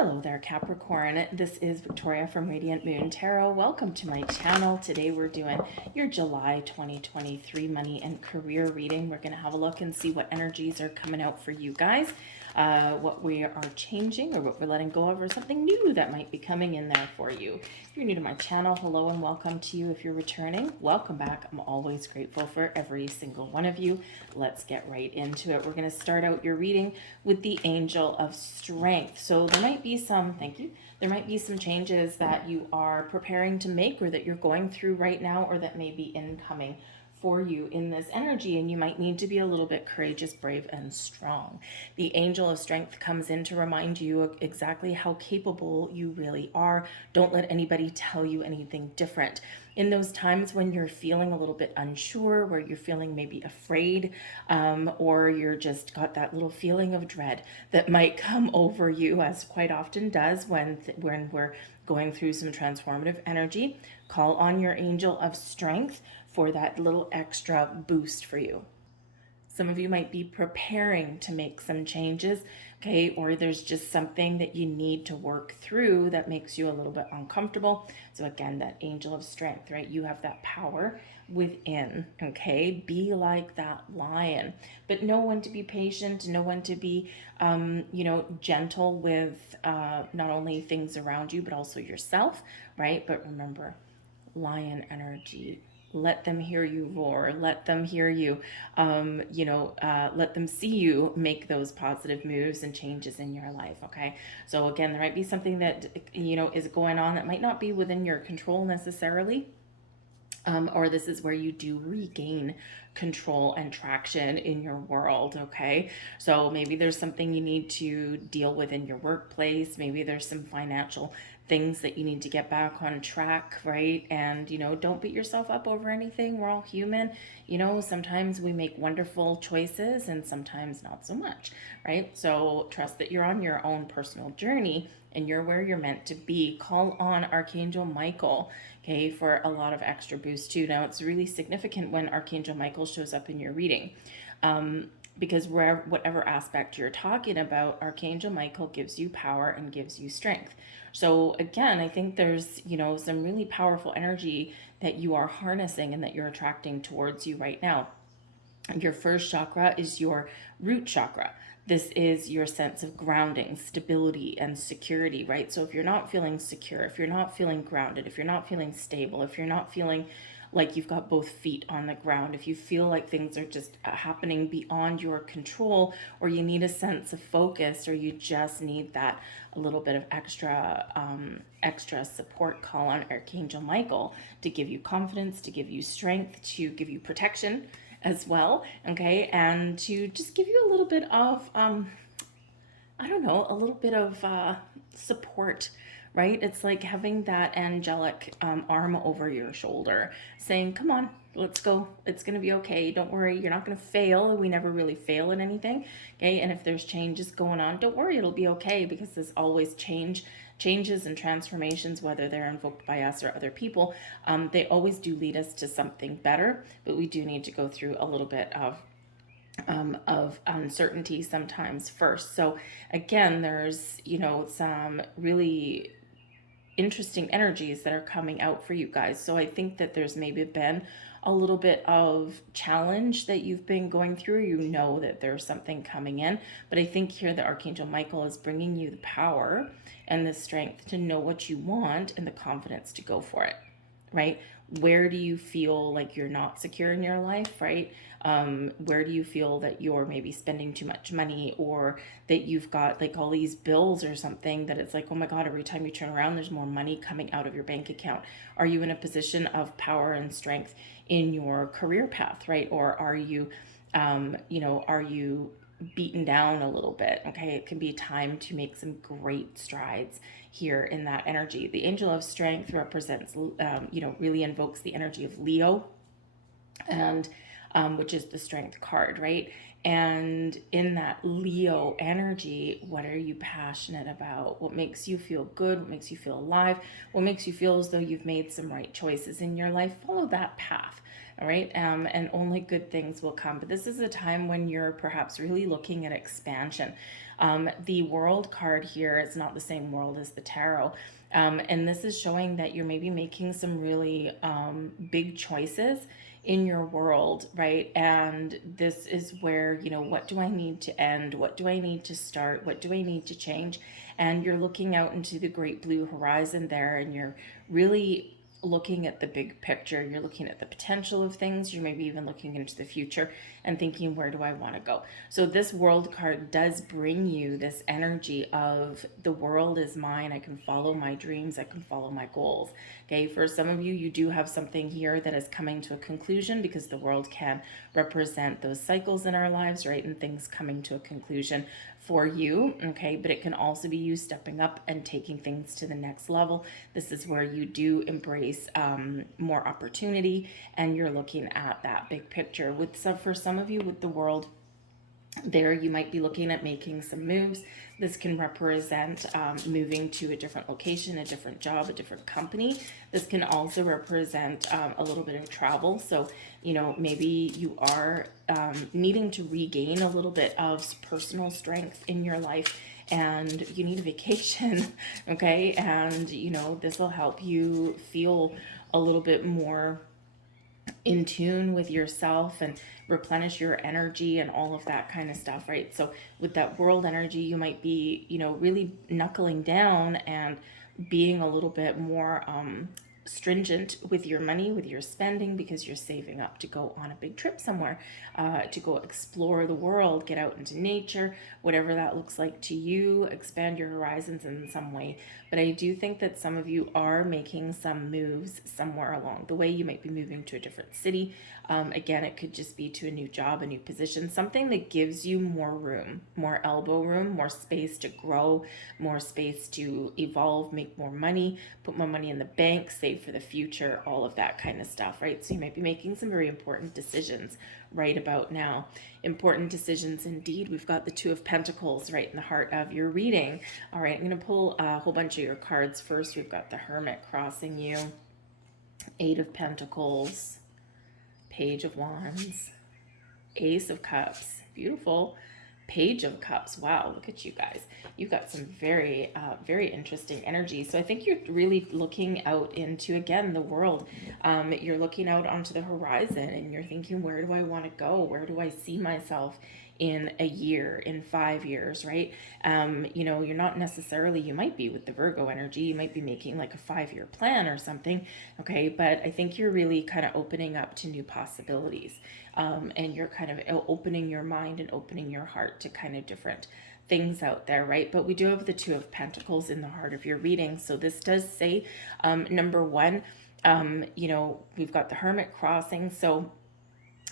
Hello there, Capricorn. This is Victoria from Radiant Moon Tarot. Welcome to my channel. Today we're doing your July 2023 money and career reading. We're going to have a look and see what energies are coming out for you guys, what we are changing or what we're letting go of, or something new that might be coming in there for you. If you're new to my channel, hello and welcome to you. If you're returning, welcome back. I'm always grateful for every single one of you. Let's get right into it. We're going to start out your reading with the Angel of Strength. So there might be some, thank you, there might be some changes that you are preparing to make or that you're going through right now or that may be incoming for you in this energy, and you might need to be a little bit courageous, brave, and strong. The Angel of Strength comes in to remind you of exactly how capable you really are. Don't let anybody tell you anything different. In those times when you're feeling a little bit unsure, where you're feeling maybe afraid, or you're just got that little feeling of dread that might come over you, as quite often does when we're going through some transformative energy, call on your Angel of Strength for that little extra boost for you. Some of you might be preparing to make some changes, okay, or there's just something that you need to work through that makes you a little bit uncomfortable. So again, that Angel of Strength, right? You have that power within, okay? Be like that lion, but know when to be patient, know when to be, gentle with not only things around you, but also yourself, right? But remember, lion energy. Let them hear you roar. Let them hear you, let them see you make those positive moves and changes in your life, okay? So again, there might be something that, is going on that might not be within your control necessarily. Or this is where you do regain control and traction in your world, okay? So maybe there's something you need to deal with in your workplace. Maybe there's some financial things that you need to get back on track, right? And, don't beat yourself up over anything. We're all human. Sometimes we make wonderful choices and sometimes not so much, right? So trust that you're on your own personal journey and you're where you're meant to be. Call on Archangel Michael, okay, for a lot of extra boost too. Now, it's really significant when Archangel Michael shows up in your reading. Because whatever aspect you're talking about, Archangel Michael gives you power and gives you strength. So again, I think there's, some really powerful energy that you are harnessing and that you're attracting towards you right now. Your first chakra is your root chakra. This is your sense of grounding, stability, and security, right? So if you're not feeling secure, if you're not feeling grounded, if you're not feeling stable, if you're not feeling like you've got both feet on the ground, if you feel like things are just happening beyond your control, or you need a sense of focus, or you just need that a little bit of extra support, call on Archangel Michael to give you confidence, to give you strength, to give you protection as well, okay, and to just give you a little bit of a little bit of support, right? It's like having that angelic arm over your shoulder saying, come on, let's go. It's going to be okay. Don't worry. You're not going to fail. We never really fail in anything. Okay. And if there's changes going on, don't worry. It'll be okay, because there's always changes and transformations, whether they're invoked by us or other people. They always do lead us to something better, but we do need to go through a little bit of uncertainty sometimes first. So again, there's, some really interesting energies that are coming out for you guys. So I think that there's maybe been a little bit of challenge that you've been going through. That there's something coming in, but I think here the Archangel Michael is bringing you the power and the strength to know what you want and the confidence to go for it, right? Where do you feel like you're not secure in your life, right? Where do you feel that you're maybe spending too much money, or that you've got like all these bills or something that it's like, oh my God, every time you turn around, there's more money coming out of your bank account. Are you in a position of power and strength in your career path, right? Or are you, are you beaten down a little bit? Okay, it can be time to make some great strides here in that energy. The Angel of Strength represents, really invokes the energy of Leo, and which is the strength card, right? And in that Leo energy, what are you passionate about? What makes you feel good? What makes you feel alive? What makes you feel as though you've made some right choices in your life? Follow that path. All right. And only good things will come. But this is a time when you're perhaps really looking at expansion. The world card here is not the same world as the tarot. And this is showing that you're maybe making some really big choices in your world, right? And this is where, what do I need to end? What do I need to start? What do I need to change? And you're looking out into the great blue horizon there, and you're really looking at the big picture. You're looking at the potential of things. You're maybe even looking into the future and thinking, where do I want to go? So this world card does bring you this energy of the world is mine. I can follow my dreams. I can follow my goals. Okay. For some of you, you do have something here that is coming to a conclusion, because the world can represent those cycles in our lives, right? And things coming to a conclusion for you. Okay. But it can also be you stepping up and taking things to the next level. This is where you do embrace more opportunity, and you're looking at that big picture. For some of you with the world there, you might be looking at making some moves. This can represent moving to a different location, a different job, a different company. This can also represent a little bit of travel. So, maybe you are needing to regain a little bit of personal strength in your life, and you need a vacation. Okay. And, this will help you feel a little bit more in tune with yourself and replenish your energy and all of that kind of stuff, right? So with that world energy, you might be, really knuckling down and being a little bit more stringent with your money, with your spending, because you're saving up to go on a big trip somewhere, to go explore the world, get out into nature, whatever that looks like to you, expand your horizons in some way. But I do think that some of you are making some moves somewhere along the way. You might be moving to a different city. Again, it could just be to a new job, a new position, something that gives you more room, more elbow room, more space to grow, more space to evolve, make more money, put more money in the bank, save for the future, all of that kind of stuff, right? So you might be making some very important decisions right about now. Important decisions indeed. We've got the Two of Pentacles right in the heart of your reading. All right, I'm going to pull a whole bunch of your cards first. We've got the Hermit crossing you, Eight of Pentacles, Page of Wands, Ace of Cups, beautiful, Page of Cups. Wow, look at you guys. You've got some very, very interesting energy. So I think you're really looking out into, again, the world. You're looking out onto the horizon, and you're thinking, where do I want to go? Where do I see myself in a year, in 5 years, right? You're not necessarily, you might be with the Virgo energy, you might be making like a 5-year plan or something, okay? But I think you're really kind of opening up to new possibilities. And you're kind of opening your mind and opening your heart to kind of different things out there, right? But we do have the Two of Pentacles in the heart of your reading. So this does say, number one, we've got the Hermit crossing. So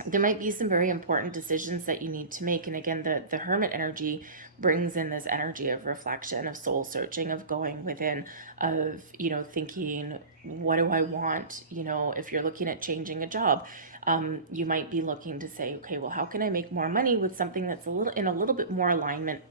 there might be some very important decisions that you need to make. And again, the Hermit energy brings in this energy of reflection, of soul searching, of going within, of, thinking, what do I want? If you're looking at changing a job, you might be looking to say, okay, well, how can I make more money with something that's a little bit more alignment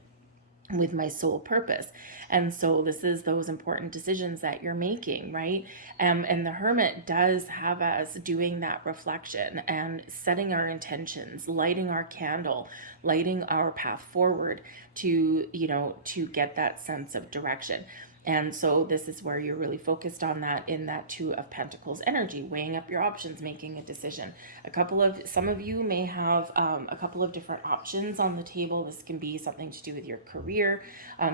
with my soul purpose? And so this is those important decisions that you're making, right? And the Hermit does have us doing that reflection and setting our intentions, lighting our candle, lighting our path forward to, to get that sense of direction. And so this is where you're really focused on that, in that Two of Pentacles energy, weighing up your options, making a decision. Some of you may have a couple of different options on the table. This can be something to do with your career.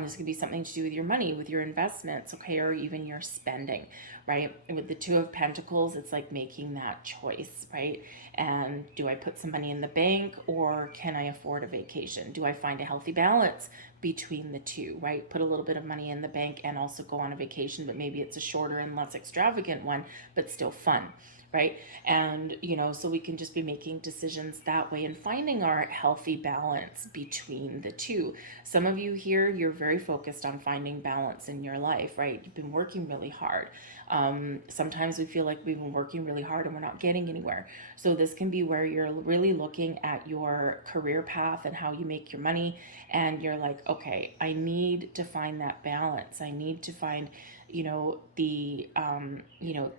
This can be something to do with your money, with your investments, okay, or even your spending, right? And with the Two of Pentacles, it's like making that choice, right? And do I put some money in the bank, or can I afford a vacation? Do I find a healthy balance between the two, right? Put a little bit of money in the bank and also go on a vacation, but maybe it's a shorter and less extravagant one, but still fun, right? And, so we can just be making decisions that way and finding our healthy balance between the two. Some of you here, you're very focused on finding balance in your life, right? You've been working really hard. Sometimes we feel like we've been working really hard and we're not getting anywhere. So this can be where you're really looking at your career path and how you make your money. And you're like, okay, I need to find that balance. I need to find,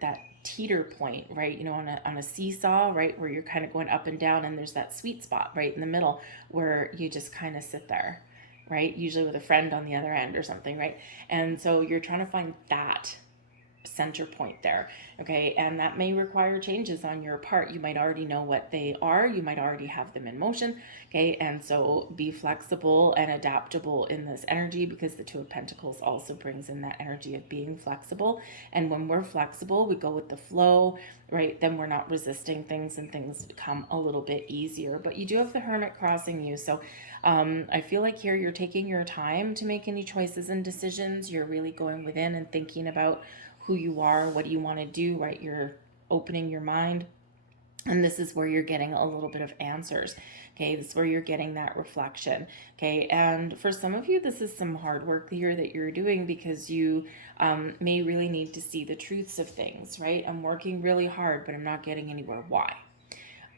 that teeter point, right? You know, on a seesaw, right? Where you're kind of going up and down, and there's that sweet spot right in the middle where you just kind of sit there, right? Usually with a friend on the other end or something, right? And so you're trying to find that center point there. Okay, and that may require changes on your part. You might already know what they are, you might already have them in motion. Okay, and so be flexible and adaptable in this energy, because the Two of Pentacles also brings in that energy of being flexible. And when we're flexible, we go with the flow, right? Then we're not resisting things, and things become a little bit easier. But you do have the Hermit crossing you, so I feel like here you're taking your time to make any choices and decisions. You're really going within and thinking about who you are, what do you want to do, right? You're opening your mind. And this is where you're getting a little bit of answers. Okay, this is where you're getting that reflection. Okay, and for some of you, this is some hard work here that you're doing, because you may really need to see the truths of things, right? I'm working really hard, but I'm not getting anywhere. Why?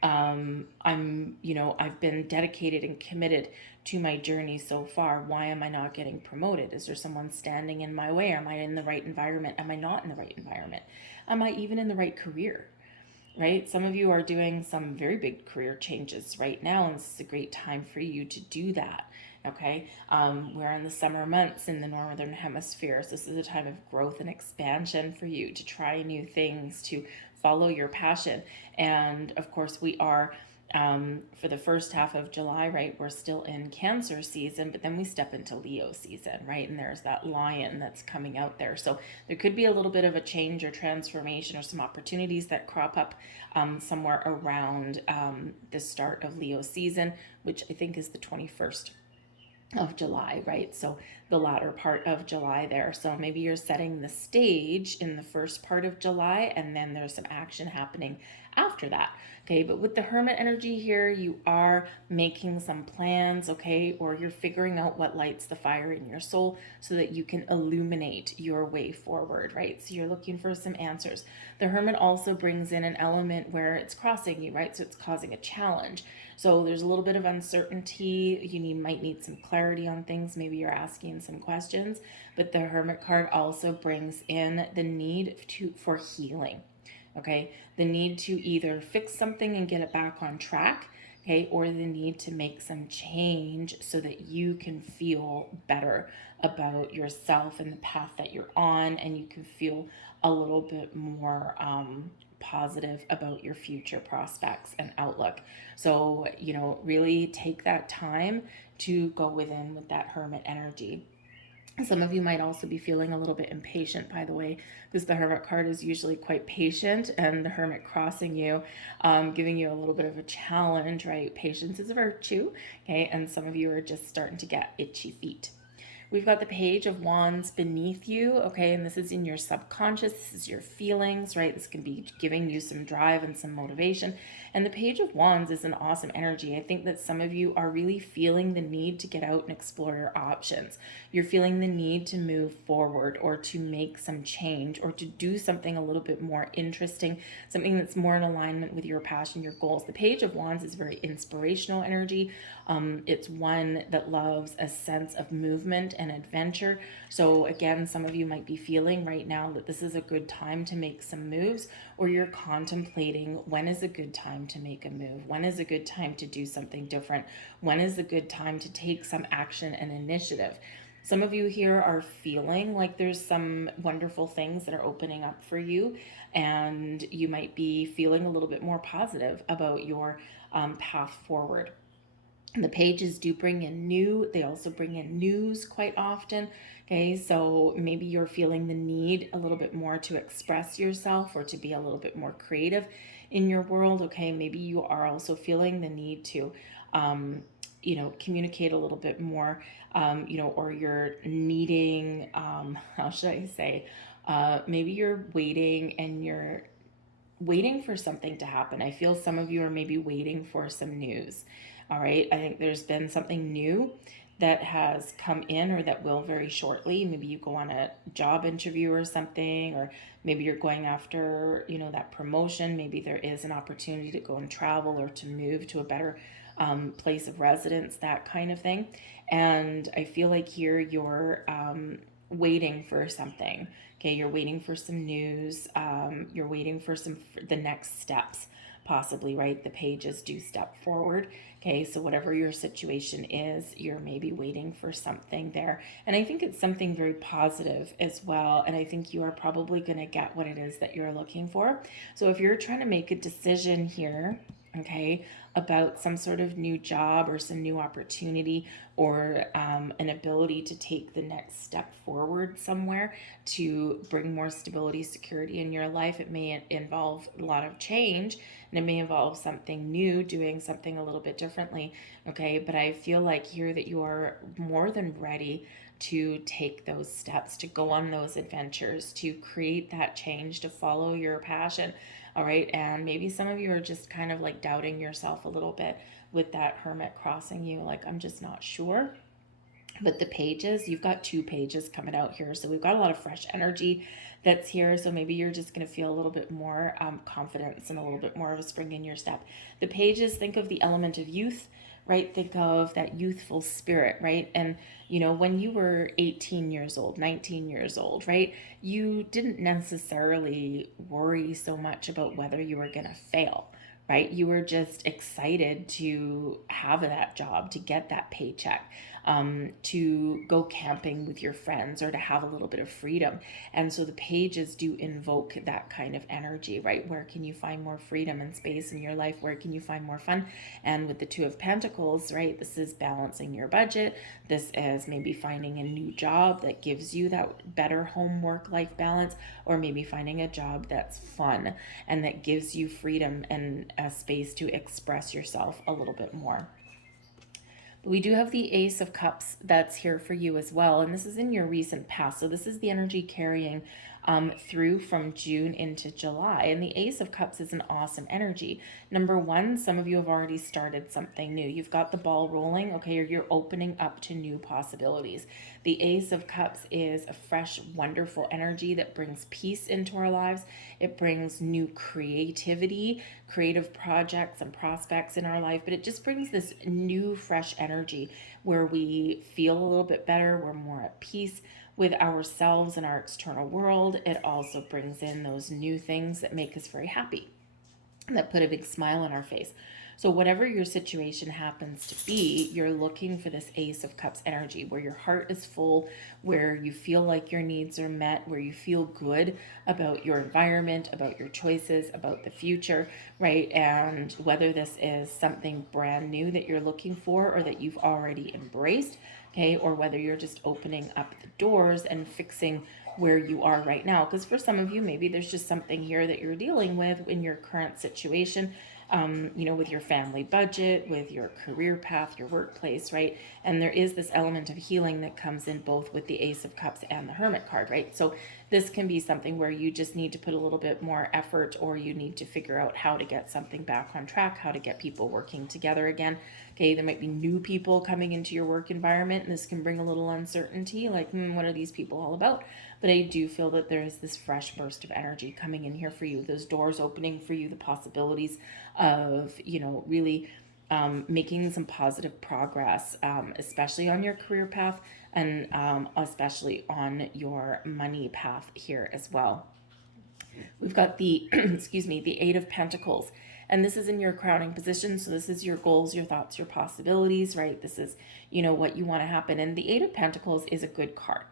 I've been dedicated and committed to my journey so far. Why am I not getting promoted? Is there someone standing in my way? Am I in the right environment? Am I not in the right environment? Am I even in the right career? Right? Some of you are doing some very big career changes right now, and this is a great time for you to do that. Okay, we're in the summer months in the northern hemisphere, so this is a time of growth and expansion for you to try new things, to follow your passion. And of course, we are for the first half of July, right? We're still in Cancer season, but then we step into Leo season, right? And there's that lion that's coming out there. So there could be a little bit of a change or transformation, or some opportunities that crop up somewhere around the start of Leo season, which I think is the 21st of July, right? So the latter part of July there. So maybe you're setting the stage in the first part of July, and then there's some action happening after that. Okay, but with the Hermit energy here, you are making some plans, okay, or you're figuring out what lights the fire in your soul so that you can illuminate your way forward, right? So you're looking for some answers. The Hermit also brings in an element where it's crossing you, right? So it's causing a challenge. So there's a little bit of uncertainty. Might need some clarity on things. Maybe you're asking some questions, but the Hermit card also brings in the need for healing. Okay, the need to either fix something and get it back on track, okay, or the need to make some change so that you can feel better about yourself and the path that you're on, and you can feel a little bit more positive about your future prospects and outlook. So, really take that time to go within with that Hermit energy. Some of you might also be feeling a little bit impatient, by the way, because the Hermit card is usually quite patient, and the Hermit crossing you, giving you a little bit of a challenge, right? Patience is a virtue, okay? And some of you are just starting to get itchy feet. We've got the Page of Wands beneath you, okay? And this is in your subconscious. This is your feelings, right? This can be giving you some drive and some motivation. And the Page of Wands is an awesome energy. I think that some of you are really feeling the need to get out and explore your options. You're feeling the need to move forward, or to make some change, or to do something a little bit more interesting, something that's more in alignment with your passion, your goals. The Page of Wands is very inspirational energy. It's one that loves a sense of movement and adventure. So again, some of you might be feeling right now that this is a good time to make some moves, or you're contemplating, when is a good time to make a move? When is a good time to do something different? When is a good time to take some action and initiative? Some of you here are feeling like there's some wonderful things that are opening up for you, and you might be feeling a little bit more positive about your path forward. The pages do bring in they also bring in news quite often. Okay, so maybe you're feeling the need a little bit more to express yourself, or to be a little bit more creative in your world. Okay, maybe you are also feeling the need to, communicate a little bit more, or you're needing, how should I say, maybe you're waiting for something to happen. I feel some of you are maybe waiting for some news. All right. I think there's been something new that has come in, or that will very shortly. Maybe you go on a job interview or something, or maybe you're going after, that promotion. Maybe there is an opportunity to go and travel, or to move to a better place of residence, that kind of thing. And I feel like here you're waiting for something. Okay, you're waiting for some news. You're waiting for the next steps, possibly, right? The pages do step forward. Okay, so whatever your situation is, you're maybe waiting for something there. And I think it's something very positive as well. And I think you are probably going to get what it is that you're looking for. So if you're trying to make a decision here, okay, about some sort of new job or some new opportunity, or an ability to take the next step forward somewhere to bring more stability, security in your life, it may involve a lot of change, and it may involve something new, doing something a little bit differently. Okay, but I feel like here that you are more than ready to take those steps, to go on those adventures, to create that change, to follow your passion. All right, and maybe some of you are just kind of like doubting yourself a little bit with that Hermit crossing you, like, I'm just not sure. But the pages, you've got 2 pages coming out here, so we've got a lot of fresh energy that's here. So maybe you're just going to feel a little bit more confidence and a little bit more of a spring in your step. The pages, think of the element of youth, right? Think of that youthful spirit, right? And when you were 18 years old, 19 years old, right, you didn't necessarily worry so much about whether you were going to fail, right? You were just excited to have that job, to get that paycheck, to go camping with your friends, or to have a little bit of freedom. And so the pages do invoke that kind of energy, right? Where can you find more freedom and space in your life? Where can you find more fun? And with the 2 of Pentacles, right, this is balancing your budget. This is maybe finding a new job that gives you that better home work life balance, or maybe finding a job that's fun and that gives you freedom and a space to express yourself a little bit more. We do have the Ace of Cups that's here for you as well, and this is in your recent past. So this is the energy carrying through from June into July. And the Ace of Cups is an awesome energy. Number one, some of you have already started something new. You've got the ball rolling, okay, or you're opening up to new possibilities. The Ace of Cups is a fresh, wonderful energy that brings peace into our lives. It brings new creativity, creative projects and prospects in our life, but it just brings this new, fresh energy where we feel a little bit better, we're more at peace with ourselves and our external world. It also brings in those new things that make us very happy, that put a big smile on our face. So whatever your situation happens to be, you're looking for this Ace of Cups energy where your heart is full, where you feel like your needs are met, where you feel good about your environment, about your choices, about the future, right? And whether this is something brand new that you're looking for or that you've already embraced, okay, or whether you're just opening up the doors and fixing where you are right now. Because for some of you, maybe there's just something here that you're dealing with in your current situation, with your family budget, with your career path, your workplace, right? And there is this element of healing that comes in both with the Ace of Cups and the Hermit card, right? So this can be something where you just need to put a little bit more effort, or you need to figure out how to get something back on track, how to get people working together again. Okay, there might be new people coming into your work environment, and this can bring a little uncertainty, like, what are these people all about? But I do feel that there is this fresh burst of energy coming in here for you, those doors opening for you, the possibilities of, really making some positive progress, especially on your career path, and especially on your money path here as well. We've got the, excuse me, the 8 of Pentacles. And this is in your crowning position. So this is your goals, your thoughts, your possibilities, right? This is, what you want to happen. And the 8 of Pentacles is a good card.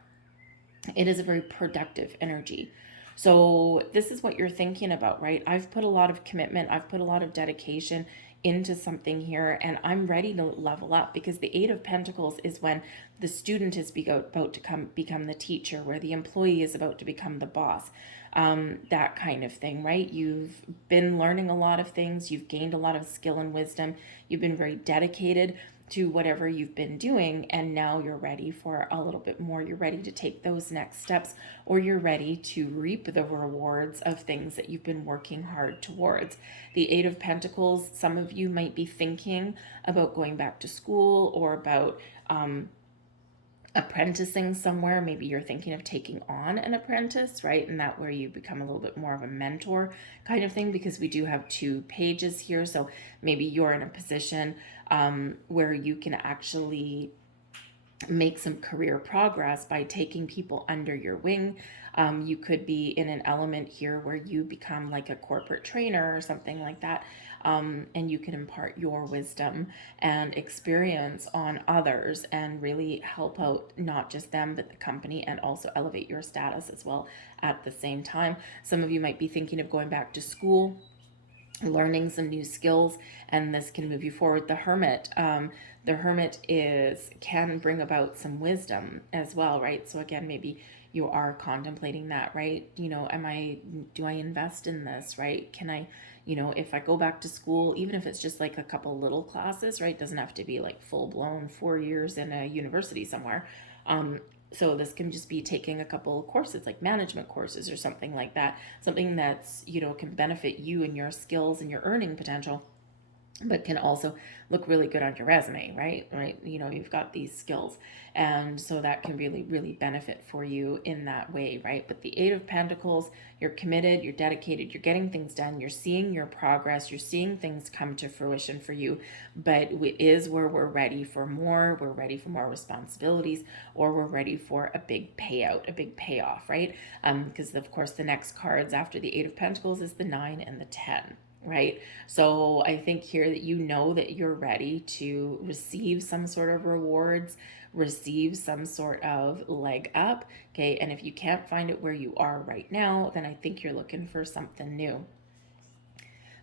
It is a very productive energy. So this is what you're thinking about, right? I've put a lot of commitment, I've put a lot of dedication into something here, and I'm ready to level up, because the 8 of Pentacles is when the student is about to become the teacher, where the employee is about to become the boss. That kind of thing, right? You've been learning a lot of things, you've gained a lot of skill and wisdom, you've been very dedicated to whatever you've been doing, and now you're ready for a little bit more. You're ready to take those next steps, or you're ready to reap the rewards of things that you've been working hard towards. The 8 of Pentacles, some of you might be thinking about going back to school, or about apprenticing somewhere. Maybe you're thinking of taking on an apprentice, right? And that where you become a little bit more of a mentor kind of thing, because we do have 2 pages here. So maybe you're in a position where you can actually make some career progress by taking people under your wing. You could be in an element here where you become like a corporate trainer or something like that. And you can impart your wisdom and experience on others and really help out not just them, but the company, and also elevate your status as well at the same time. Some of you might be thinking of going back to school, learning some new skills, and this can move you forward. The hermit can bring about some wisdom as well, right? So again, maybe you are contemplating that, right? Do I invest in this, right? Can I, if I go back to school, even if it's just like a couple little classes, right? It doesn't have to be like full blown 4 years in a university somewhere. So this can just be taking a couple of courses, like management courses or something like that, something that's, can benefit you and your skills and your earning potential, but can also look really good on your resume, right? You've got these skills. And so that can really, really benefit for you in that way, right? But the Eight of Pentacles, you're committed, you're dedicated, you're getting things done, you're seeing your progress, you're seeing things come to fruition for you. But it is where we're ready for more responsibilities, or we're ready for a big payout, a big payoff, right? Because of course the next cards after the Eight of Pentacles is the 9 and the 10. Right? So I think here that that you're ready to receive some sort of rewards, receive some sort of leg up. Okay. And if you can't find it where you are right now, then I think you're looking for something new.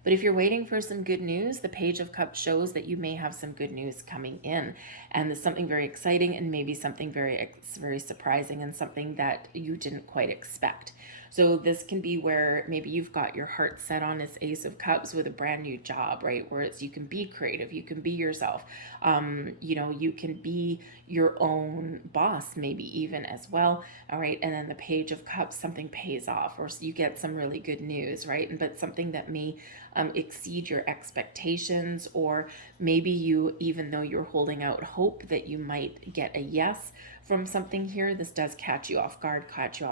But if you're waiting for some good news, the Page of Cups shows that you may have some good news coming in. And there's something very exciting and maybe something very, very surprising and something that you didn't quite expect. So this can be where maybe you've got your heart set on this Ace of Cups with a brand new job, right? Where you can be creative, you can be yourself. You can be your own boss, maybe even as well. All right. And then the Page of Cups, something pays off, or you get some really good news, right? But something that may exceed your expectations, or maybe you, even though you're holding out hope that you might get a yes from something here, this does catch you off guard, catch you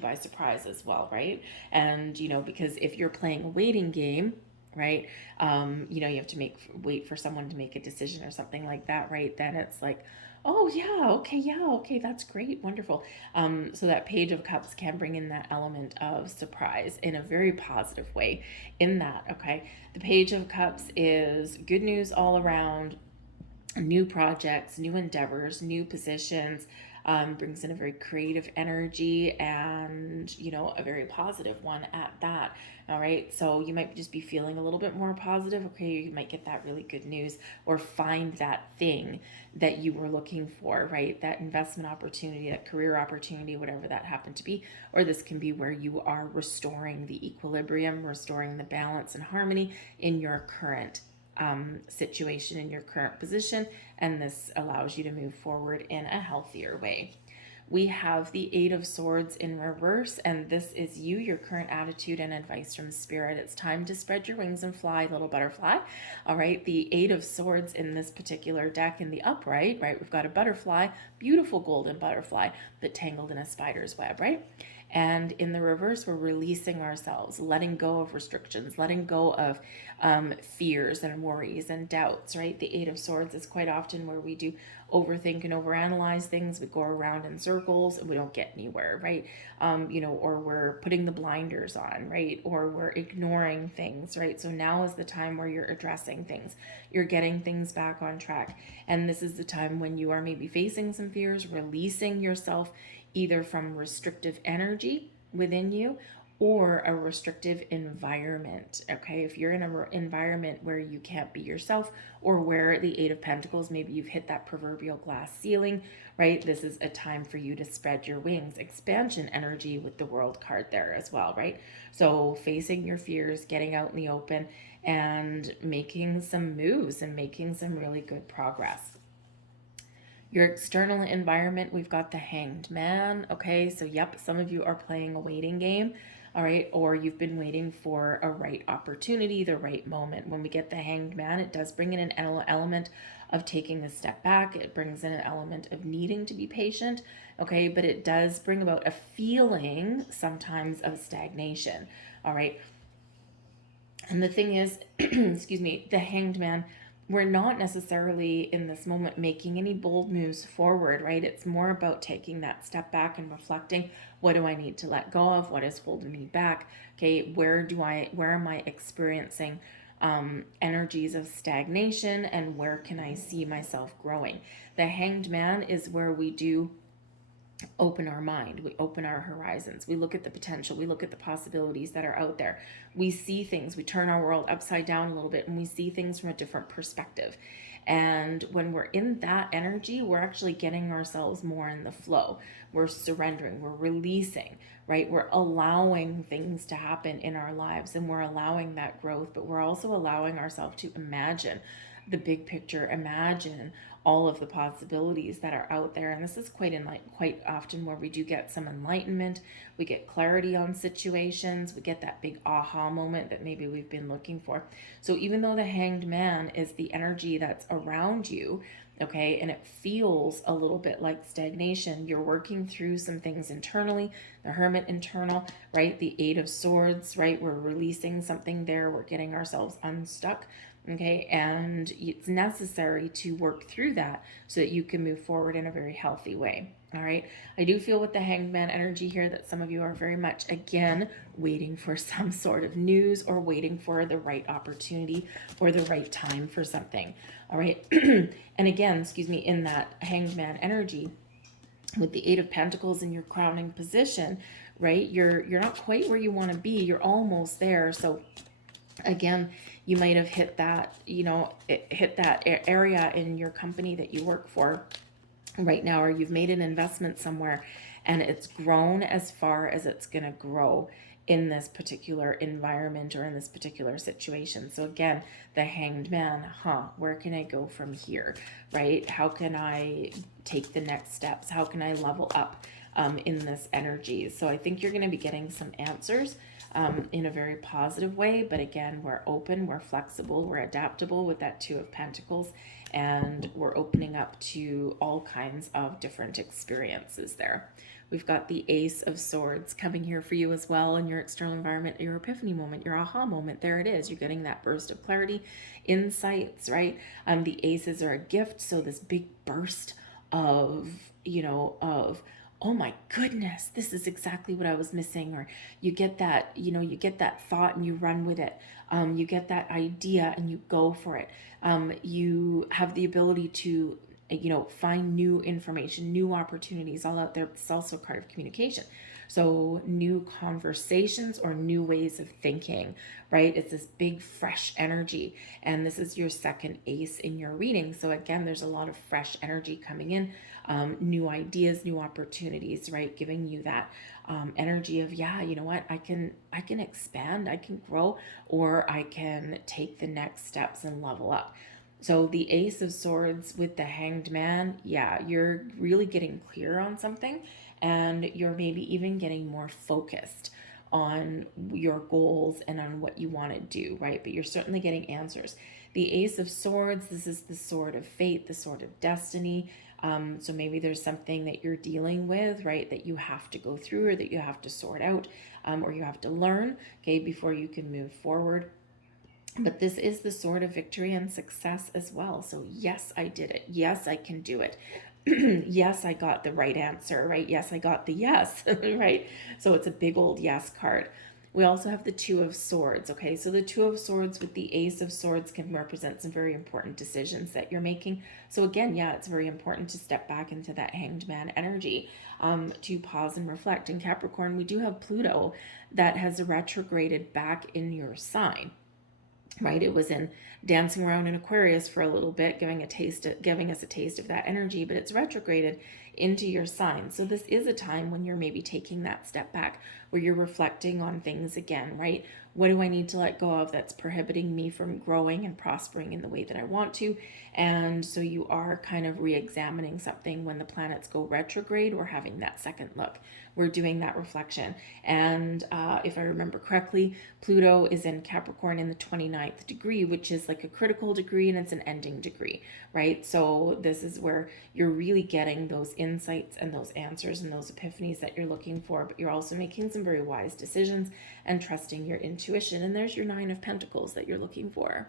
by surprise as well, right? And because if you're playing a waiting game, right, you have to wait for someone to make a decision or something like that, right? Then it's like, oh yeah, okay, that's great, wonderful. So that Page of Cups can bring in that element of surprise in a very positive way in that, okay? The Page of Cups is good news all around, new projects, new endeavors, new positions, brings in a very creative energy, and a very positive one at that. All right, so you might just be feeling a little bit more positive. Okay, you might get that really good news, or find that thing that you were looking for, right? That investment opportunity, that career opportunity, whatever that happened to be. Or this can be where you are restoring the equilibrium, restoring the balance and harmony in your current situation, in your current position, and this allows you to move forward in a healthier way. We have the Eight of Swords in reverse, and this is you, your current attitude and advice from Spirit. It's time to spread your wings and fly, little butterfly. All right, the Eight of Swords in this particular deck in the upright, right, we've got a butterfly, beautiful golden butterfly, but tangled in a spider's web, right? And in the reverse, we're releasing ourselves, letting go of restrictions, letting go of fears and worries and doubts, right? The Eight of Swords is quite often where we do overthink and overanalyze things. We go around in circles and we don't get anywhere, right? Or we're putting the blinders on, right? Or we're ignoring things, right? So now is the time where you're addressing things. You're getting things back on track. And this is the time when you are maybe facing some fears, releasing yourself either from restrictive energy within you or a restrictive environment. Okay, if you're in an environment where you can't be yourself, or where the Eight of Pentacles, maybe you've hit that proverbial glass ceiling, right? This is a time for you to spread your wings. Expansion energy with the World card there as well, right? So facing your fears, getting out in the open, and making some moves and making some really good progress. Your external environment, we've got the Hanged Man. Okay, so yep, some of you are playing a waiting game. All right, or you've been waiting for a right opportunity, the right moment. When we get the Hanged Man, it does bring in an element of taking a step back. It brings in an element of needing to be patient, okay, but it does bring about a feeling sometimes of stagnation. All right, and the thing is, excuse me, the Hanged Man we're not necessarily in this moment making any bold moves forward, right? It's more about taking that step back and reflecting, what do I need to let go of? What is holding me back? Okay, where am I experiencing energies of stagnation, and where can I see myself growing? The Hanged Man is where we do open our mind, we open our horizons, we look at the potential, we look at the possibilities that are out there, we see things, we turn our world upside down a little bit, and we see things from a different perspective. And when we're in that energy, we're actually getting ourselves more in the flow. We're surrendering, we're releasing, right? We're allowing things to happen in our lives, and we're allowing that growth, but we're also allowing ourselves to imagine the big picture, imagine all of the possibilities that are out there. And this is quite often where we do get some enlightenment, we get clarity on situations, we get that big aha moment that maybe we've been looking for. So even though the Hanged Man is the energy that's around you, okay, and it feels a little bit like stagnation, you're working through some things internally. The Hermit, internal, right? The Eight of Swords, right? We're releasing something there, we're getting ourselves unstuck. Okay, and it's necessary to work through that so that you can move forward in a very healthy way. All right, I do feel with the Hanged Man energy here that some of you are very much, again, waiting for some sort of news, or waiting for the right opportunity or the right time for something. All right, and again, excuse me, in that Hanged Man energy, with the Eight of Pentacles in your crowning position, right? You're not quite where you want to be. You're almost there. So again, you might have hit that, hit that area in your company that you work for right now, or you've made an investment somewhere and it's grown as far as it's going to grow in this particular environment or in this particular situation. So again, the Hanged Man, where can I go from here, right? How can I take the next steps? How can I level up in this energy? So I think you're going to be getting some answers in a very positive way. But again, we're open, we're flexible, we're adaptable with that Two of Pentacles, and we're opening up to all kinds of different experiences there. We've got the Ace of Swords coming here for you as well in your external environment, your epiphany moment, your aha moment. There it is. You're getting that burst of clarity, insights, right? The aces are a gift. So this big burst of, oh my goodness, this is exactly what I was missing. Or you get that, you get that thought and you run with it. You get that idea and you go for it. You have the ability to, find new information, new opportunities all out there. It's also a card of communication. So new conversations or new ways of thinking, right? It's this big, fresh energy. And this is your second ace in your reading. So again, there's a lot of fresh energy coming in, new ideas, new opportunities, right? Giving you that energy of, yeah, you know what? I can expand, I can grow, or I can take the next steps and level up. So the Ace of Swords with the Hanged Man, yeah, you're really getting clear on something, and you're maybe even getting more focused on your goals and on what you want to do, right? But you're certainly getting answers. The Ace of Swords, this is the sword of fate, the sword of destiny. So maybe there's something that you're dealing with, right, that you have to go through, or that you have to sort out, or you have to learn, okay, before you can move forward. But this is the sword of victory and success as well. So yes, I did it. Yes, I can do it. Yes, I got the right answer, right? Yes, I got the yes, right? So it's a big old yes card. We also have the Two of Swords, okay? So the Two of Swords with the Ace of Swords can represent some very important decisions that you're making. So again, yeah, it's very important to step back into that Hanged Man energy, to pause and reflect. In Capricorn, we do have Pluto that has retrograded back in your sign. Right, it was in dancing around in Aquarius for a little bit, giving us a taste of that energy, but it's retrograded into your sign. So this is a time when you're maybe taking that step back, where you're reflecting on things again, right? What do I need to let go of that's prohibiting me from growing and prospering in the way that I want to? And so you are kind of re-examining something. When the planets go retrograde, we're having that second look. We're doing that reflection. And if I remember correctly, Pluto is in Capricorn in the 29th degree, which is like a critical degree, and it's an ending degree, right? So this is where you're really getting those insights and those answers and those epiphanies that you're looking for, but you're also making some very wise decisions and trusting your intuition. And there's your Nine of Pentacles that you're looking for.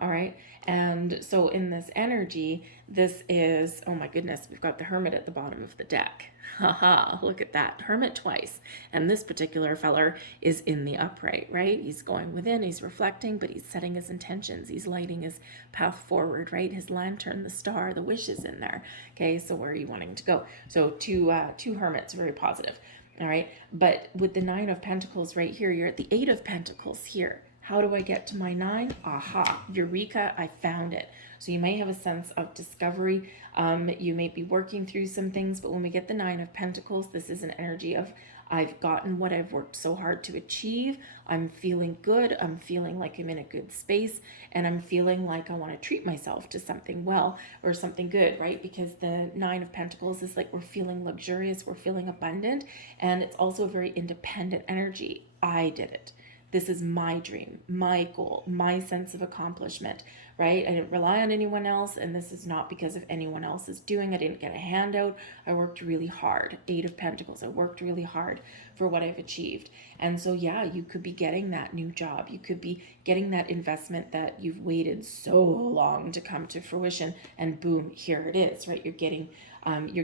All right. And so in this energy, this is, oh my goodness, we've got the Hermit at the bottom of the deck. Haha, look at that. Hermit twice. And this particular feller is in the upright, right? He's going within, he's reflecting, but he's setting his intentions. He's lighting his path forward, right? His lantern, the star, the wishes in there. Okay, so where are you wanting to go? So two hermits, very positive. All right. But with the Nine of Pentacles right here, you're at the Eight of Pentacles here. How do I get to my 9? Aha, eureka, I found it. So you may have a sense of discovery. You may be working through some things, but when we get the 9 of Pentacles, this is an energy of I've gotten what I've worked so hard to achieve. I'm feeling good. I'm feeling like I'm in a good space, and I'm feeling like I want to treat myself to something well or something good, right? Because the 9 of Pentacles is like we're feeling luxurious, we're feeling abundant, and it's also a very independent energy. I did it. This is my dream, my goal, my sense of accomplishment, right? I didn't rely on anyone else, and this is not because of anyone else's doing. I didn't get a handout. I worked really hard. 8 of Pentacles. I worked really hard for what I've achieved. And so, yeah, you could be getting that new job. You could be getting that investment that you've waited so long to come to fruition, and boom, here it is, right? You're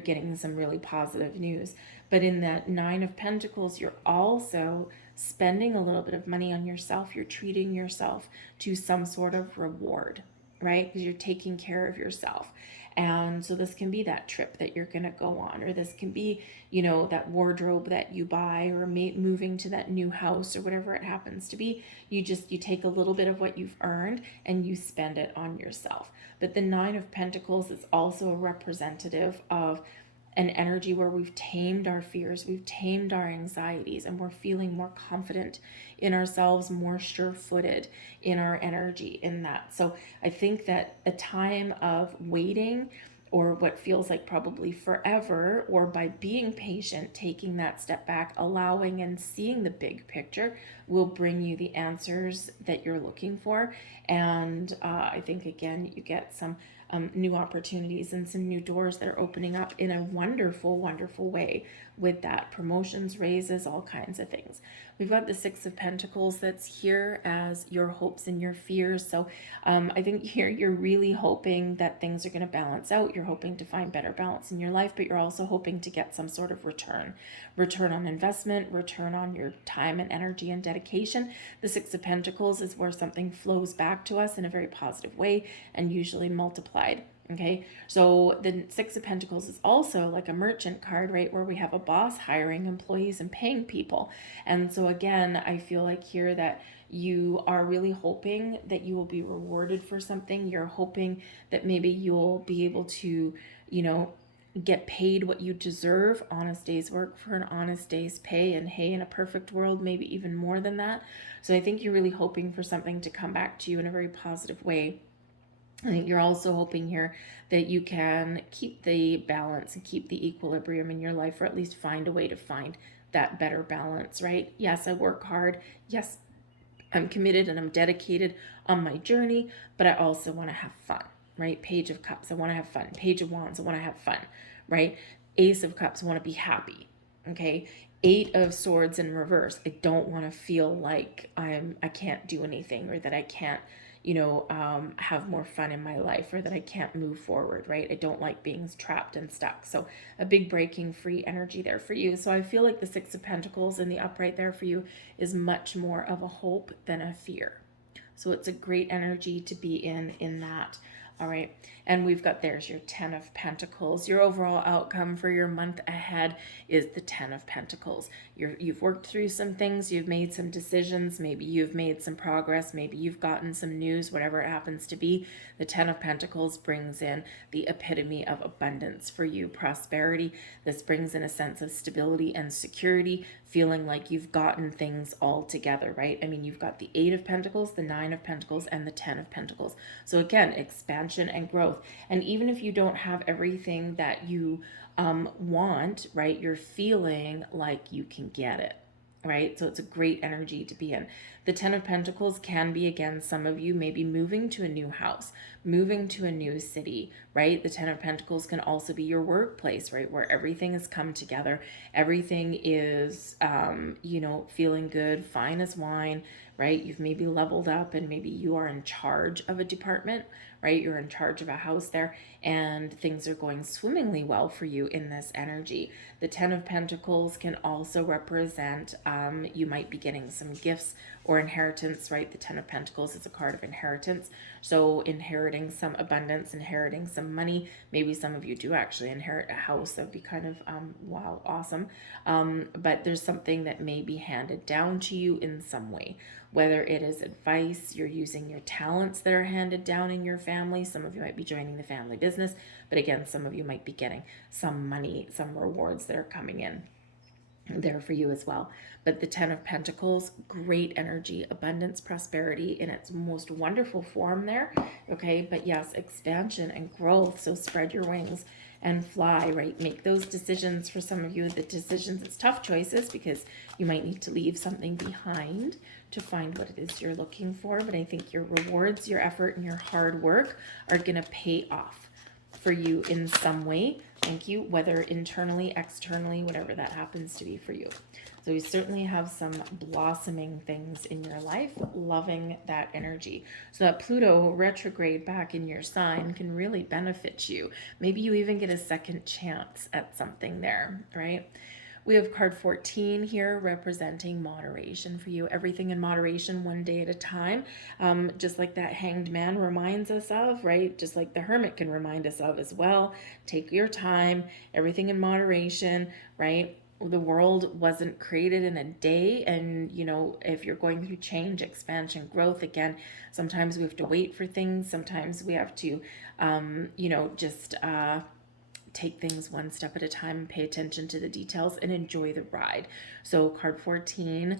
getting some really positive news. But in that 9 of Pentacles, you're also spending a little bit of money on yourself. You're treating yourself to some sort of reward, right? Because you're taking care of yourself. And so this can be that trip that you're going to go on, or this can be, that wardrobe that you buy, or moving to that new house, or whatever it happens to be. You take a little bit of what you've earned and you spend it on yourself. But the 9 of Pentacles is also a representative of an energy where we've tamed our fears, we've tamed our anxieties, and we're feeling more confident in ourselves, more sure-footed in our energy in that. So I think that a time of waiting, or what feels like probably forever, or by being patient, taking that step back, allowing and seeing the big picture, will bring you the answers that you're looking for. And I think, again, you get some new opportunities and some new doors that are opening up in a wonderful, wonderful way with that. Promotions, raises, all kinds of things. We've got the 6 of Pentacles that's here as your hopes and your fears. So I think here you're really hoping that things are going to balance out. You're hoping to find better balance in your life, but you're also hoping to get some sort of return on investment, return on your time and energy and dedication. The 6 of Pentacles is where something flows back to us in a very positive way and usually multiplied. Okay, so the 6 of Pentacles is also like a merchant card, right? Where we have a boss hiring employees and paying people. And so again, I feel like here that you are really hoping that you will be rewarded for something. You're hoping that maybe you'll be able to, get paid what you deserve, honest day's work for an honest day's pay, and hey, in a perfect world, maybe even more than that. So I think you're really hoping for something to come back to you in a very positive way. I think you're also hoping here that you can keep the balance and keep the equilibrium in your life, or at least find a way to find that better balance, right? Yes, I work hard. Yes, I'm committed and I'm dedicated on my journey, but I also want to have fun, right? Page of Cups, I want to have fun. Page of Wands, I want to have fun, right? Ace of Cups, I want to be happy, okay? 8 of Swords in reverse, I don't want to feel like I can't do anything, or that I can't have more fun in my life, or that I can't move forward, right? I don't like being trapped and stuck. So a big breaking free energy there for you. So I feel like the 6 of Pentacles in the upright there for you is much more of a hope than a fear. So it's a great energy to be in that. All right. And we've got, there's your 10 of Pentacles. Your overall outcome for your month ahead is the 10 of Pentacles. You've worked through some things. You've made some decisions. Maybe you've made some progress. Maybe you've gotten some news, whatever it happens to be. The 10 of Pentacles brings in the epitome of abundance for you, prosperity. This brings in a sense of stability and security, feeling like you've gotten things all together, right? I mean, you've got the 8 of Pentacles, the 9 of Pentacles, and the 10 of Pentacles. So again, expansion and growth. And even if you don't have everything that you want, right, you're feeling like you can get it, right? So it's a great energy to be in. The 10 of Pentacles can be, again, some of you maybe moving to a new house, moving to a new city, right? The 10 of Pentacles can also be your workplace, right? Where everything has come together. Everything is, feeling good, fine as wine, right? You've maybe leveled up and maybe you are in charge of a department, right? You're in charge of a house there, and things are going swimmingly well for you in this energy. The Ten of Pentacles can also represent you might be getting some gifts or inheritance, right? The Ten of Pentacles is a card of inheritance. So inheriting some abundance, inheriting some money. Maybe some of you do actually inherit a house. That would be kind of, wow, awesome. But there's something that may be handed down to you in some way. Whether it is advice, you're using your talents that are handed down in your family. Some of you might be joining the family business, but again, some of you might be getting some money, some rewards that are coming in there for you as well. But the Ten of Pentacles, great energy, abundance, prosperity in its most wonderful form there. Okay, but yes, expansion and growth. So spread your wings and fly, right? Make those decisions. For some of you, the decisions, it's tough choices because you might need to leave something behind to find what it is you're looking for. But I think your rewards, your effort, and your hard work are going to pay off for you in some way. Thank you, whether internally, externally, whatever that happens to be for you. So you certainly have some blossoming things in your life, loving that energy. So that Pluto retrograde back in your sign can really benefit you. Maybe you even get a second chance at something there, right? We have card 14 here representing moderation for you. Everything in moderation, one day at a time. Just like that Hanged Man reminds us of, right? Just like the Hermit can remind us of as well. Take your time, everything in moderation, right? The world wasn't created in a day. And, you know, if you're going through change, expansion, growth, again, sometimes we have to wait for things. Sometimes we have to, you know, just take things one step at a time and pay attention to the details and enjoy the ride. So card 14,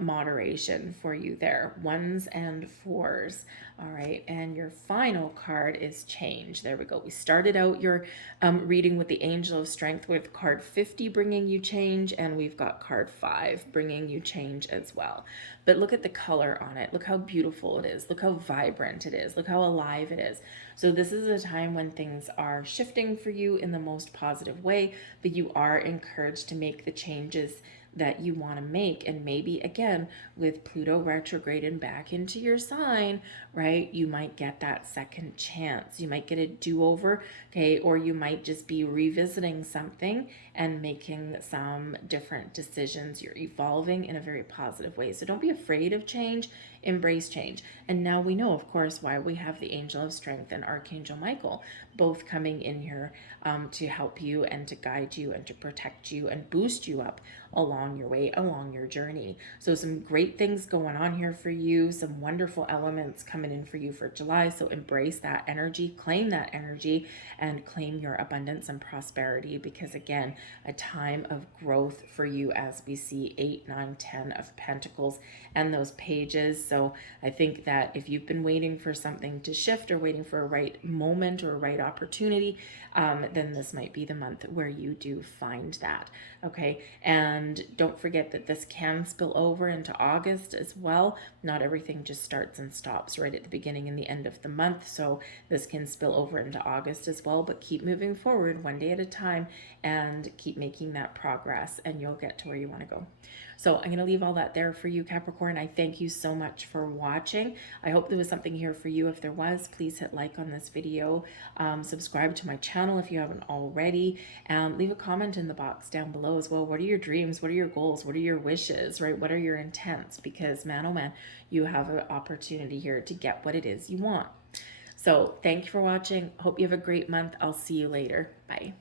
moderation for you there, 1s and 4s. All right, and your final card is change. There we go. We started out your reading with the Angel of Strength with card 50 bringing you change, and we've got card 5 bringing you change as well. But look at the color on it. Look how beautiful it is. Look how vibrant it is. Look how alive it is. So this is a time when things are shifting for you in the most positive way, but you are encouraged to make the changes that you want to make. And maybe again, with Pluto retrograde and back into your sign, right, you might get that second chance. You might get a do-over, okay, or you might just be revisiting something and making some different decisions. You're evolving in a very positive way. So don't be afraid of change, embrace change. And now we know, of course, why we have the Angel of Strength and Archangel Michael both coming in here to help you and to guide you and to protect you and boost you up along your way, along your journey. So some great things going on here for you, some wonderful elements coming in for you for July. So embrace that energy, claim that energy, and claim your abundance and prosperity, because again, a time of growth for you as we see 8, 9, 10 of Pentacles and those pages. So I think that if you've been waiting for something to shift or waiting for a right moment or a right opportunity, then this might be the month where you do find that. Okay, and don't forget that this can spill over into August as well. Not everything just starts and stops right at the beginning and the end of the month, so this can spill over into August as well, but keep moving forward one day at a time and keep making that progress, and you'll get to where you want to go. So I'm going to leave all that there for you, Capricorn. I thank you so much for watching. I hope there was something here for you. If there was, please hit like on this video. Subscribe to my channel if you haven't already. Leave a comment in the box down below as well. What are your dreams? What are your goals? What are your wishes, right? What are your intents? Because man, oh man, you have an opportunity here to get what it is you want. So thank you for watching. Hope you have a great month. I'll see you later. Bye.